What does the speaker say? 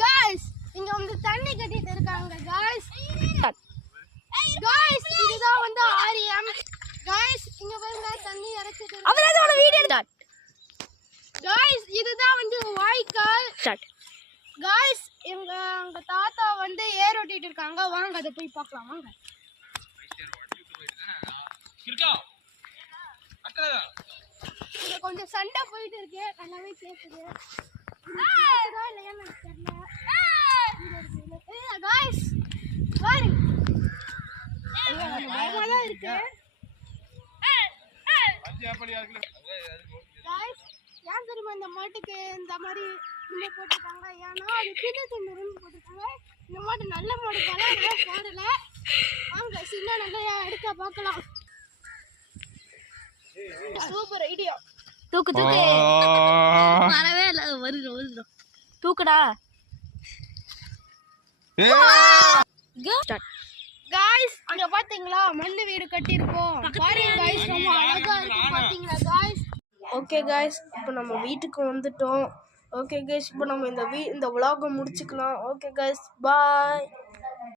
guys இங்க வந்து தண்ணி கட்டிட்டு இருக்காங்க गाइस गाइस இதுதான் வந்து ஆரியம் गाइस இங்க பாருங்க தண்ணி இறக்கிட்டு அவரேதோட வீடியோ ஸ்டார்ட் गाइस இதுதான் வந்து வாய்க்கால் ஸ்டார்ட் गाइस எங்க தாத்தா வந்து ஏர் ஓட்டிட்டு இருக்காங்க வாங்க அத போய் பார்க்கலாம் வாங்க இருக்கா அக்கடா இங்க கொஞ்சம் சண்டை போயிட்டு இருக்கு எல்லாமே கேக்குது கேக்குதா இல்லையா எனக்கு தெரியல गाइस பாருங்க பயமா இருக்கு गाइस ஏன் தெரியுமா இந்த மாட்டுக்கு இந்த மாதிரி முள்ளு போட்டுருக்காங்க ஏன்னா அது கிட்ட துண்டுன்னு போட்டுருக்காங்க இந்த மாட்டு நல்ல மாடு பல போடல வாங்க சின்ன நல்லா எடுக்க பார்க்கலாம் சூப்பர் ஐடியா தூக்கு தூக்கு வரவே இல்ல வருது தூக்குடா गाइस அங்க பாத்தீங்களா மண்ணு வீடு கட்டி இருக்கோம் பாருங்க गाइस ரொம்ப அழகா இருக்கு பாத்தீங்களா गाइस ஓகே गाइस இப்போ நம்ம வீட்டுக்கு வந்துட்டோம் ஓகே गाइस இப்போ நம்ம இந்த vlog முடிச்சுக்கலாம் ஓகே गाइस பை